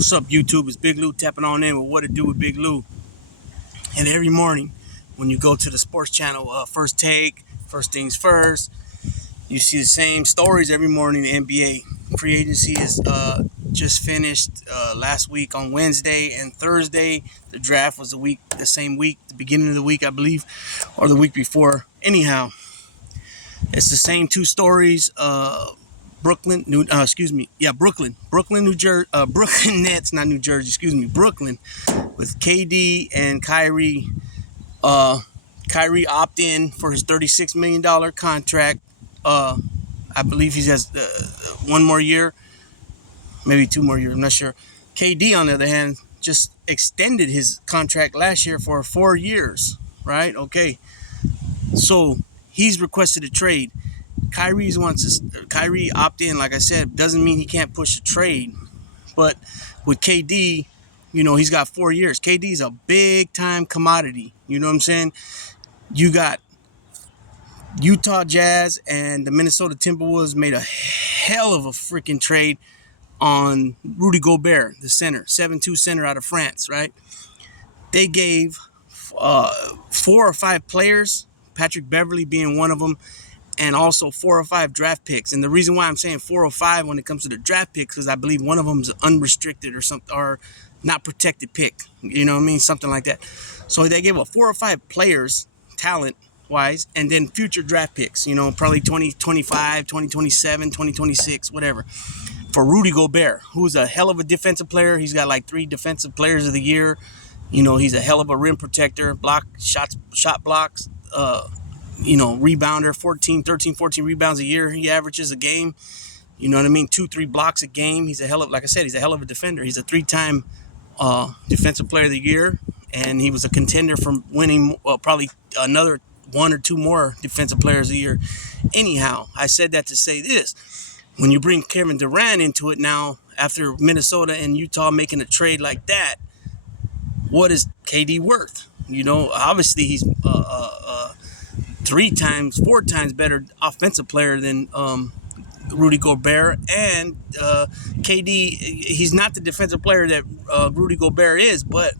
What's up, YouTube? It's Big Lou tapping on in with What It Do with Big Lou. And every morning when you go to the sports channel, First Take, First Things First, you see the same stories every morning. The NBA free agency is just finished last week on Wednesday and Thursday. The draft was the same week, the beginning of the week, I believe, or the week before. Anyhow, it's the same two stories. Brooklyn, New Jersey, Brooklyn Nets, not New Jersey, Brooklyn, with KD and Kyrie. Kyrie opted in for his $36 million contract. I believe he has 1 more year, maybe 2 more years, I'm not sure. KD, on the other hand, just extended his contract last year for 4 years, right? Okay, so he's requested a trade. Kyrie opt in, like I said, doesn't mean he can't push a trade. But with KD, he's got 4 years. KD's a big time commodity. You know what I'm saying? You got Utah Jazz and the Minnesota Timberwolves made a hell of a freaking trade on Rudy Gobert, the center, 7'2" center out of France, right? They gave 4 or 5 players, Patrick Beverley being one of them, and also 4 or 5 draft picks. And the reason why I'm saying 4 or 5 when it comes to the draft picks is I believe one of them is unrestricted or something, or not protected pick. You know what I mean? Something like that. So they gave up 4 or 5 players, talent-wise, and then future draft picks, probably 2025, 2027, 2026, whatever, for Rudy Gobert, who's a hell of a defensive player. He's got like 3 defensive players of the year. He's a hell of a rim protector, shot blocks, rebounder, 14 rebounds a year he averages a game. You know what I mean? 2-3 blocks a game. He's a hell of a defender. He's a 3-time defensive player of the year, and he was a contender from winning probably another 1 or 2 more defensive players a year. Anyhow, I said that to say this. When you bring Kevin Durant into it now, after Minnesota and Utah making a trade like that, what is KD worth? Obviously he's 4 times better offensive player than Rudy Gobert, and KD, he's not the defensive player that Rudy Gobert is, but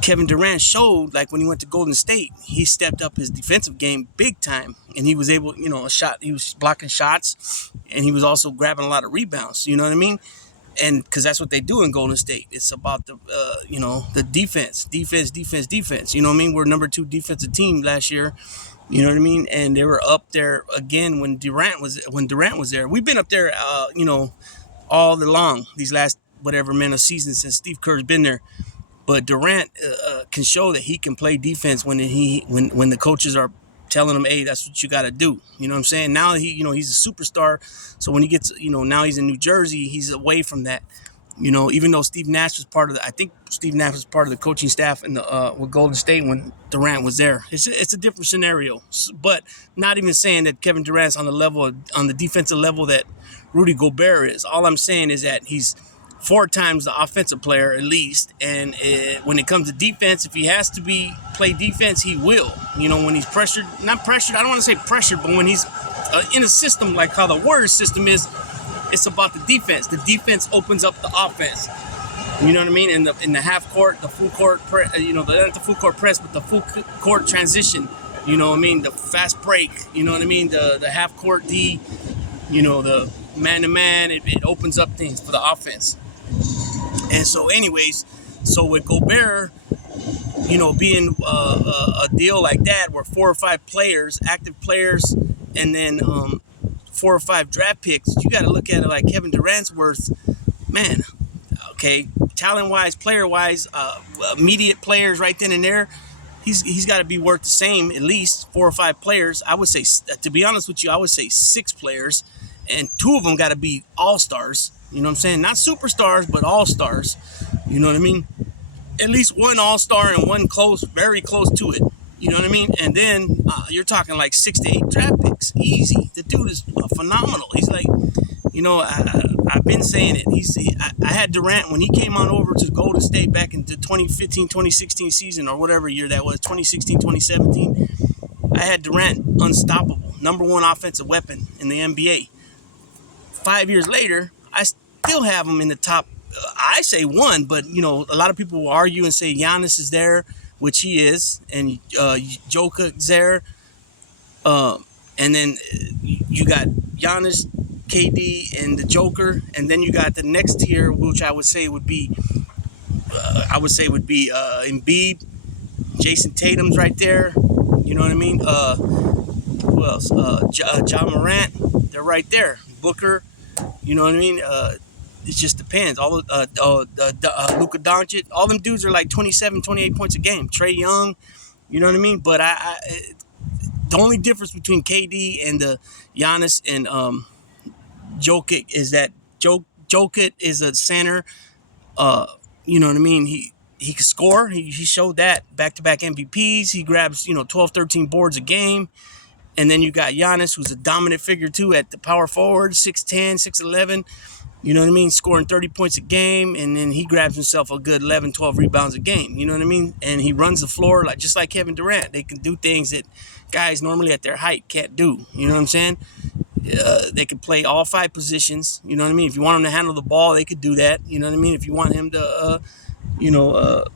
Kevin Durant showed, like when he went to Golden State, he stepped up his defensive game big time, and he was able, he was blocking shots, and he was also grabbing a lot of rebounds, you know what I mean? And because that's what they do in Golden State. It's about the defense. You know what I mean? We're number 2 defensive team last year. You know what I mean? And they were up there again when Durant was there. We've been up there, all along these last of seasons since Steve Kerr's been there. But Durant can show that he can play defense when the coaches are telling him, hey, that's what you got to do. You know what I'm saying? Now he's a superstar. So when he gets, now he's in New Jersey, he's away from that. Even though Steve Nash was part of the coaching staff in with Golden State when Durant was there. It's a different scenario. But not even saying that Kevin Durant's on the defensive level that Rudy Gobert is. All I'm saying is that he's 4 times the offensive player at least, and when it comes to defense, if he has to play defense, he will. When he's not pressured, I don't want to say pressured, but when he's in a system like how the Warriors system is, it's about the defense. The defense opens up the offense. You know what I mean? In the half court, the full court, not the full court press, but the full court transition. You know what I mean? The fast break. You know what I mean? The half court D. The man to man. It opens up things for the offense. And so, anyways, with Gobert, being a deal like that, where 4 or 5 players, active players, and then 4 or 5 draft picks, you got to look at it like Kevin Durant's worth, man. Okay, talent-wise, player-wise, immediate players right then and there, he's got to be worth the same, at least 4 or 5 players. I would say, to be honest with you, I would say 6 players, and 2 of them got to be all-stars. You know what I'm saying? Not superstars, but all-stars. You know what I mean? At least 1 all-star and 1 very close to it. You know what I mean? And then you're talking like 6 to 8 draft picks. Easy. The dude is phenomenal. He's like, I've been saying it. I had Durant when he came on over to Golden State back in the 2015-2016 season, or whatever year that was, 2016-2017. I had Durant unstoppable, number 1 offensive weapon in the NBA. 5 years later, I still have him in the top I say one, but a lot of people will argue and say Giannis is there, which he is, and Jokic's there, and then you got Giannis, KD, and the Joker, and then you got the next tier, which I would say would be Embiid, Jason Tatum's right there. You know what I mean? Who else? John Morant, they're right there. Booker, you know what I mean? It just depends. All Luka Doncic, all them dudes are like 27, 28 points a game. Trae Young, you know what I mean? But the only difference between KD and the Giannis and Jokic is that Jokic is a center. You know what I mean? He can score. He showed that back-to-back MVPs. He grabs 12, 13 boards a game. And then you got Giannis, who's a dominant figure too at the power forward, 6'10", 6'11", you know what I mean, scoring 30 points a game, and then he grabs himself a good 11, 12 rebounds a game, you know what I mean? And he runs the floor just like Kevin Durant. They can do things that guys normally at their height can't do, you know what I'm saying? They can play all 5 positions, you know what I mean? If you want him to handle the ball, they could do that, you know what I mean? If you want him to,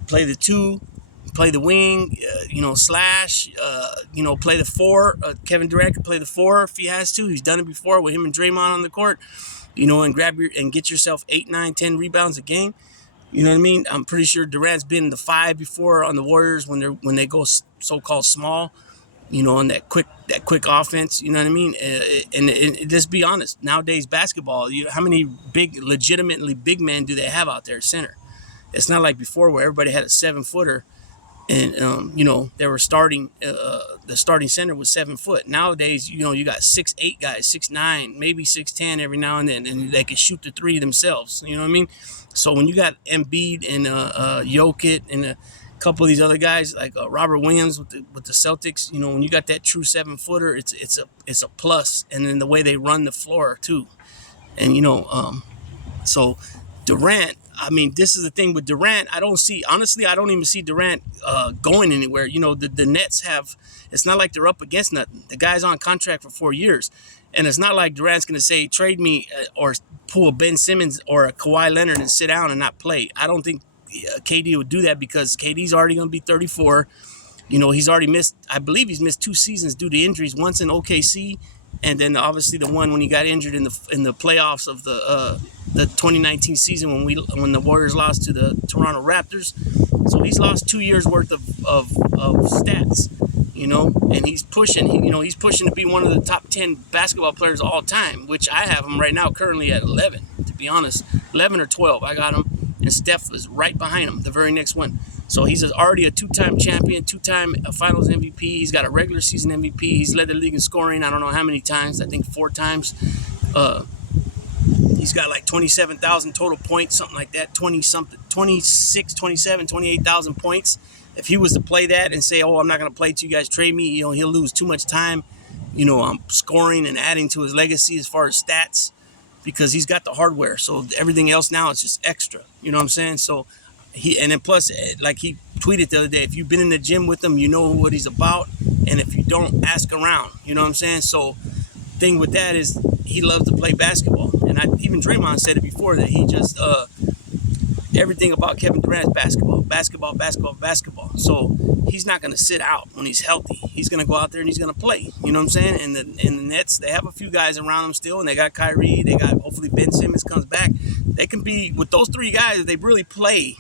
play the 2, play the wing, slash, play the 4. Kevin Durant can play the 4 if he has to. He's done it before with him and Draymond on the court, and get yourself 8, 9, 10 rebounds a game. You know what I mean? I'm pretty sure Durant's been the 5 before on the Warriors when they go so-called small, on that quick offense. You know what I mean? And let's be honest, nowadays basketball, how many legitimately big men do they have out there at center? It's not like before where everybody had a 7-footer. And, they were starting, the starting center was 7 foot. Nowadays, you got 6'8" guys, 6'9", maybe 6'10" every now and then, and they can shoot the 3 themselves. You know what I mean? So when you got Embiid and Jokic and a couple of these other guys like Robert Williams with the Celtics, when you got that true 7-footer, it's a plus. And then the way they run the floor too, and so Durant. I mean, this is the thing with Durant. I don't even see Durant going anywhere. The Nets have, it's not like they're up against nothing. The guy's on contract for 4 years. And it's not like Durant's going to say, trade me or pull a Ben Simmons or a Kawhi Leonard and sit down and not play. I don't think KD would do that because KD's already going to be 34. He's already missed, I believe he's missed 2 seasons due to injuries, once in OKC, and then obviously the one when he got injured in the playoffs of the 2019 season when the Warriors lost to the Toronto Raptors. So he's lost 2 years worth of stats, and he's pushing. He's pushing to be one of the top 10 basketball players of all time, which I have him right now currently at 11. To be honest, 11 or 12, I got him, and Steph is right behind him, the very next one. So he's already a 2-time champion, 2-time Finals MVP. He's got a regular season MVP. He's led the league in scoring. I don't know how many times. I think 4 times. He's got like 27,000 total points, something like that. 26, 27, 28,000 points. If he was to play that and say, "Oh, I'm not going to play till you guys trade me," he'll lose too much time, scoring and adding to his legacy as far as stats, because he's got the hardware. So everything else now is just extra. You know what I'm saying? So. And then plus, like he tweeted the other day, if you've been in the gym with him, you know what he's about. And if you don't, ask around. You know what I'm saying? So thing with that is he loves to play basketball. And even Draymond said it before that he just, everything about Kevin Durant is basketball. So he's not going to sit out when he's healthy. He's going to go out there and he's going to play. You know what I'm saying? And the Nets, they have a few guys around them still. And they got Kyrie. They got, hopefully Ben Simmons comes back. They can be, with those 3 guys, if they really play,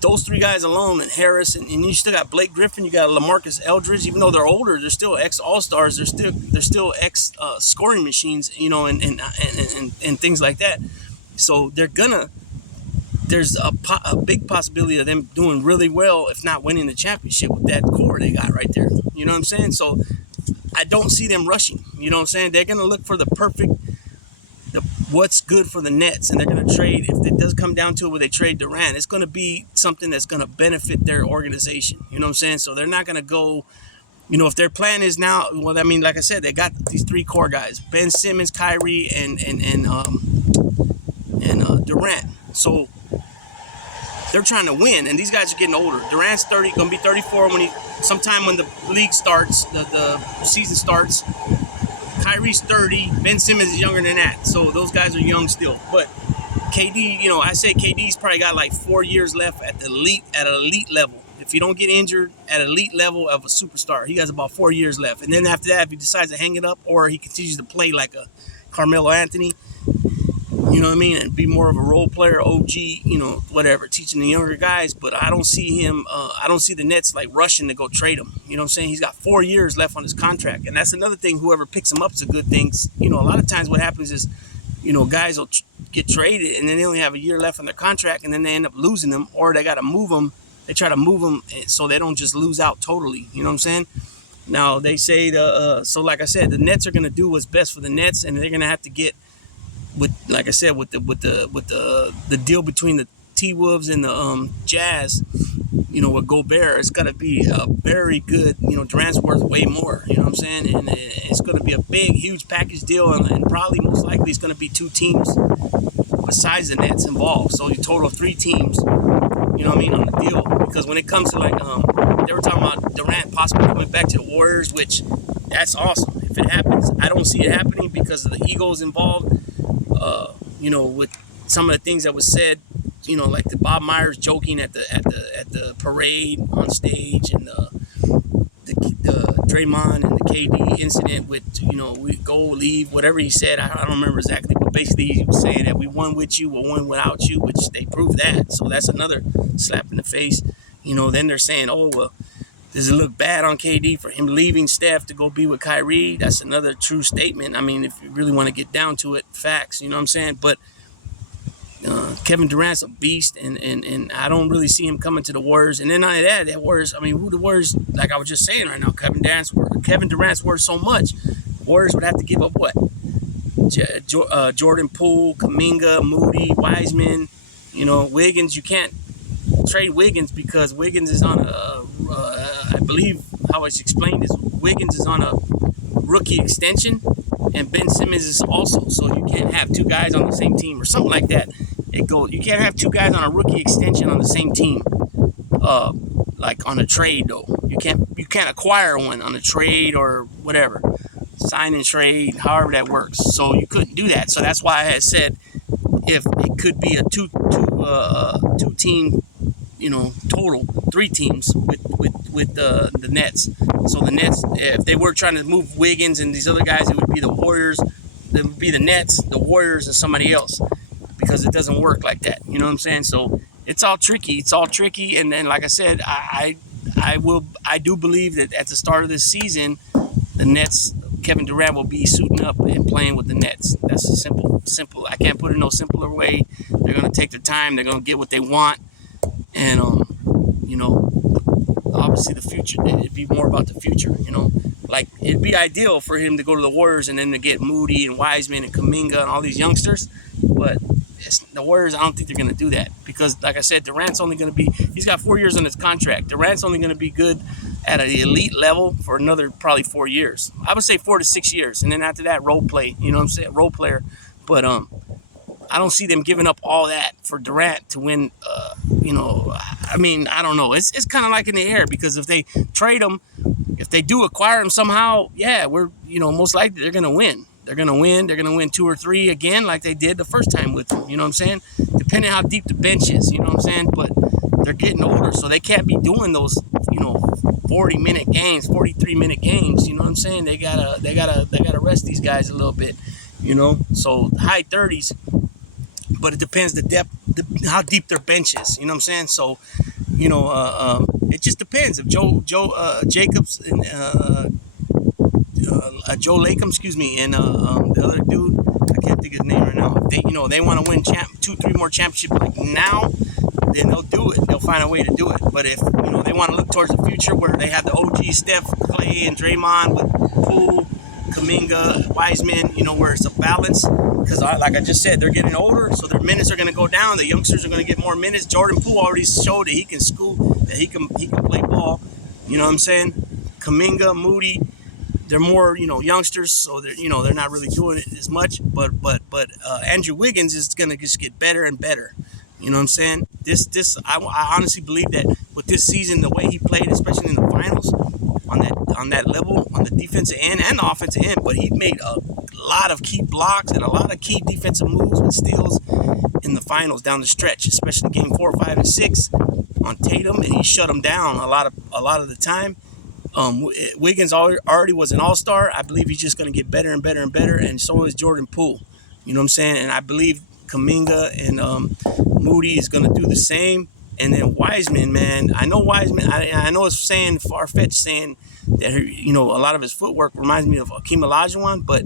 those 3 guys alone, and Harris, and you still got Blake Griffin, you got LaMarcus Aldridge. Even though they're older, they're still ex-All-Stars. They're still ex-scoring machines, and things like that. So there's a big possibility of them doing really well, if not winning the championship with that core they got right there. You know what I'm saying? So I don't see them rushing. You know what I'm saying? They're going to look for what's good for the Nets, and they're going to trade. If it does come down to it where they trade Durant, it's going to be something that's going to benefit their organization. You know what I'm saying? So they're not going to go, if their plan is now, well, I mean, like I said, they got these 3 core guys, Ben Simmons, Kyrie, and Durant. So they're trying to win, and these guys are getting older. Durant's going to be 34 sometime when the league starts, the season starts. Kyrie's 30. Ben Simmons is younger than that. So those guys are young still. But KD, I say KD's probably got like 4 years left at the elite level. If you don't get injured at elite level of a superstar, he has about 4 years left. And then after that, if he decides to hang it up or he continues to play like a Carmelo Anthony, you know what I mean, and be more of a role player, OG, whatever, teaching the younger guys. But I don't see him. I don't see the Nets like rushing to go trade him. You know what I'm saying? He's got 4 years left on his contract, and that's another thing. Whoever picks him up is a good thing. A lot of times what happens is, guys will get traded, and then they only have a year left on their contract, and then they end up losing them, or they got to move them. They try to move them so they don't just lose out totally. You know what I'm saying? Now they say so like I said, the Nets are going to do what's best for the Nets, and they're going to have to get with, like I said, with the deal between the T-Wolves and the Jazz. With Gobert, it's going to be a very good. Durant's worth way more. You know what I'm saying? And it's going to be a big, huge package deal, and probably most likely it's going to be two teams besides the Nets involved. So you total 3 teams. You know what I mean, on the deal. Because when it comes to like they were talking about Durant possibly coming back to the Warriors, which that's awesome. If it happens, I don't see it happening because of the egos involved. With some of the things that was said, like the Bob Myers joking at the parade on stage, and the Draymond and the KD incident with, we go, leave, whatever he said. I don't remember exactly, but basically he was saying that we won with you, we'll win without you, which they proved that. So that's another slap in the face. Then they're saying, oh, well, does it look bad on KD for him leaving Steph to go be with Kyrie? That's another true statement. I mean, if you really want to get down to it, facts, you know what I'm saying? But Kevin Durant's a beast, and I don't really see him coming to the Warriors. And then that Warriors, I mean, who the Warriors, like I was just saying right now, Kevin Durant's worth so much. Warriors would have to give up what? Jordan Poole, Kuminga, Moody, Wiseman, Wiggins. You can't trade Wiggins because Wiggins is on I believe how it's explained is Wiggins is on a rookie extension, and Ben Simmons is also. So you can't have two guys on the same team or something like that. You can't have two guys on a rookie extension on the same team. Like on a trade though, you can't acquire one on a trade or whatever, sign and trade, however that works. So you couldn't do that. So that's why I had said if it could be a two team, total 3 teams with the Nets. So the Nets, if they were trying to move Wiggins and these other guys, it would be the Warriors. It would be the Nets, the Warriors, and somebody else, because it doesn't work like that. You know what I'm saying? So it's all tricky. And then, like I said, I do believe that at the start of this season, the Nets, Kevin Durant will be suiting up and playing with the Nets. That's a simple. I can't put it no simpler way. They're gonna take their time. They're gonna get what they want, and obviously the future. It'd be more about the future. Like it'd be ideal for him to go to the Warriors and then to get Moody and Wiseman and Kuminga and all these youngsters, but the Warriors, I don't think they're going to do that because, like I said, Durant's only going to be, he's got 4 years on his contract. Durant's only going to be good at an elite level for another probably 4 years. I would say 4 to 6 years. And then after that, role play, role player. But I don't see them giving up all that for Durant to win, I mean, I don't know. It's kind of like in the air because if they trade him, if they do acquire him somehow, yeah, we're, most likely they're going to win. They're going to win. They're going to win 2 or 3 again like they did the first time with him. You know what I'm saying? Depending how deep the bench is, you know what I'm saying? But they're getting older, so they can't be doing those, 40-minute games, 43-minute games. You know what I'm saying? They gotta rest these guys a little bit, So high 30s, but it depends the depth, how deep their bench is. You know what I'm saying? So, it just depends. If Joe Jacobs and Joe Lacob, and the other dude, I can't think of his name right now. If they want to win 2-3 more championships like now, then they'll do it. They'll find a way to do it. But if they want to look towards the future where they have the OG Steph, Clay, and Draymond with Poole, Kuminga, Wiseman, where it's a balance. Because like I just said, they're getting older, so their minutes are going to go down. The youngsters are going to get more minutes. Jordan Poole already showed that he can scoop, that he can play ball. You know what I'm saying? Kuminga, Moody, they're more, youngsters, so they're not really doing it as much. But Andrew Wiggins is going to just get better and better. You know what I'm saying? I honestly believe that with this season, the way he played, especially in the finals, on that level on the defensive end and the offensive end. But he made a lot of key blocks and a lot of key defensive moves and steals in the finals down the stretch, especially game 4, 5, and 6 on Tatum, and he shut him down a lot of the time. Wiggins already was an all-star. I believe he's just going to get better and better and better, and so is Jordan Poole. You know what I'm saying? And I believe Kuminga and Moody is going to do the same. And then Wiseman, man, I know Wiseman. I know it's saying far-fetched, saying that a lot of his footwork reminds me of Hakeem Olajuwon, but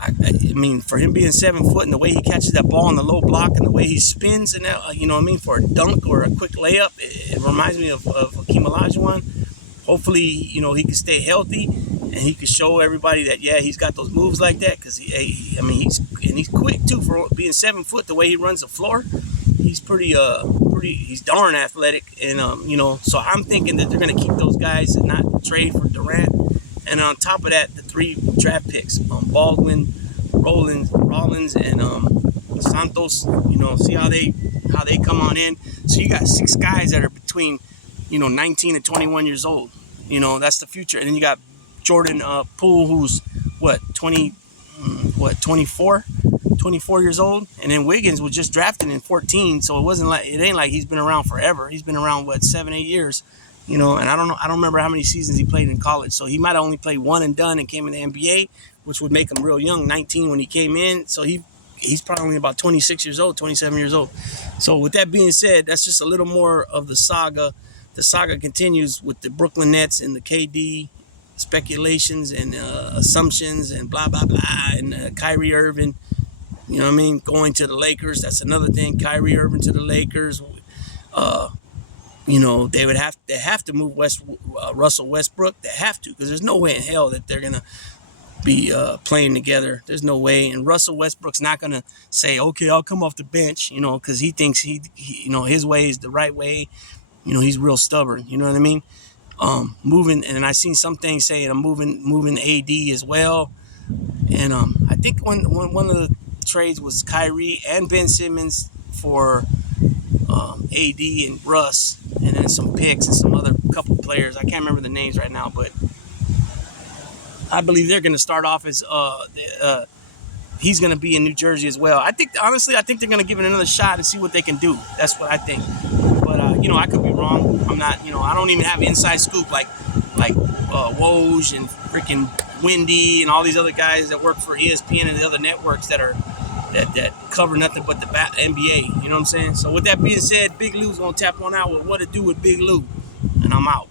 I mean, for him being 7 foot and the way he catches that ball on the low block and the way he spins and that, you know what I mean, for a dunk or a quick layup, it reminds me of Hakeem Olajuwon. Hopefully, he can stay healthy and he can show everybody that, yeah, he's got those moves like that, because he's quick too for being 7 foot. The way he runs the floor, he's he's darn athletic, and so I'm thinking that they're going to keep those guys and not trade for Durant. And on top of that, the 3 draft picks, Baldwin, Rollins, and Santos. See how they come on in. So you got 6 guys that are between 19 and 21 years old. That's the future. And then you got Jordan Poole, who's 24 years old. And then Wiggins was just drafted in 14, so it ain't like he's been around forever. He's been around 7-8 years. And I don't know. I don't remember how many seasons he played in college. So he might have only played one and done and came in the NBA, which would make him real young, 19 when he came in. So he's probably only about 26 years old, 27 years old. So with that being said, that's just a little more of the saga. The saga continues with the Brooklyn Nets and the KD speculations and assumptions and blah, blah, blah, and Kyrie Irving, going to the Lakers. That's another thing. Kyrie Irving to the Lakers. They have to move Russell Westbrook. They have to, because there's no way in hell that they're gonna be playing together. There's no way. And Russell Westbrook's not gonna say, "Okay, I'll come off the bench," because he thinks his way is the right way. He's real stubborn. You know what I mean? Moving, and I seen some things saying I'm moving AD as well. And I think one of the trades was Kyrie and Ben Simmons for AD and Russ, and then some picks and some other couple players. I can't remember the names right now, but I believe they're going to start off as he's going to be in New Jersey as well. I think they're going to give it another shot and see what they can do. That's what I think. But I could be wrong. I'm not. I don't even have inside scoop like Woj and freaking Wendy and all these other guys that work for ESPN and the other networks that cover nothing but the NBA. You know what I'm saying? So with that being said, Big Lou's gonna tap on out with What It Do with Big Lou, and I'm out.